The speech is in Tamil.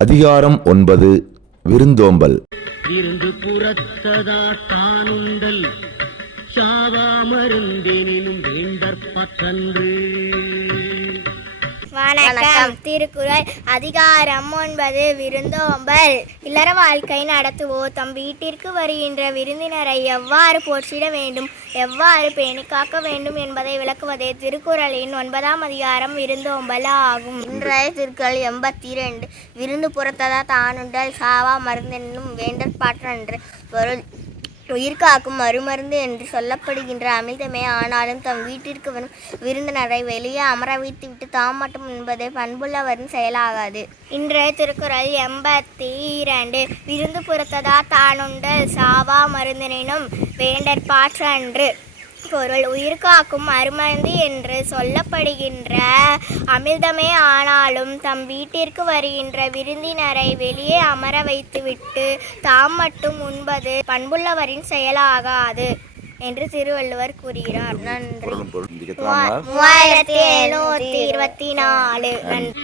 அதிகாரம் ஒன்பது விருந்தோம்பல். இருந்து புறத்ததா தானுண்டல் சாவா மருந்தெனினும் வேண்டற்பற்றன்று வணக்கம். திருக்குறள் அதிகாரம் ஒன்பது விருந்தோம்பல் இல்லற வாழ்க்கை நடத்துவோர் தம் வீட்டிற்கு வருகின்ற விருந்தினரை எவ்வாறு போற்றிட வேண்டும்? எவ்வாறு பேணி காக்க வேண்டும் என்பதை விளக்குவதே திருக்குறளின் ஒன்பதாம் அதிகாரம் விருந்தோம்பல் ஆகும். இன்றைய திருக்குறள் எண்பத்தி இரண்டு. விருந்து புறத்ததா தானுண்டல் சாவா மருந்தென்னும் வேண்டற்பாற்றன்று பொருள் உயிர் காக்கும் மறுமருந்து என்று சொல்லப்படுகின்ற அமிர்தமே ஆனாலும் தம் வீட்டிற்கு வரும் விருந்தினரை வெளியே அமர வைத்துவிட்டு தாம் மட்டும் என்பது பண்புள்ளவரின் செயலாகாது. இன்றைய திருக்குறள் எண்பத்தி இரண்டு. விருந்து பொறுத்ததா தானுண்டல் சாவா மருந்தினும் வேண்டற்பாற்றன்று பொருள் உயிர் காக்கும் அருமருந்து என்று சொல்லப்படுகின்ற அமிர்தமே ஆனாலும் தம் வீட்டிற்கு வருகின்ற விருந்தினரை வெளியே அமர வைத்துவிட்டு தாம் மட்டும் உண்பது பண்புள்ளவரின் செயலாகாது. என்று திருவள்ளுவர் கூறுகிறார். நன்றி. மூவாயிரத்தி எழுநூத்தி இருபத்தி நாலு. நன்றி.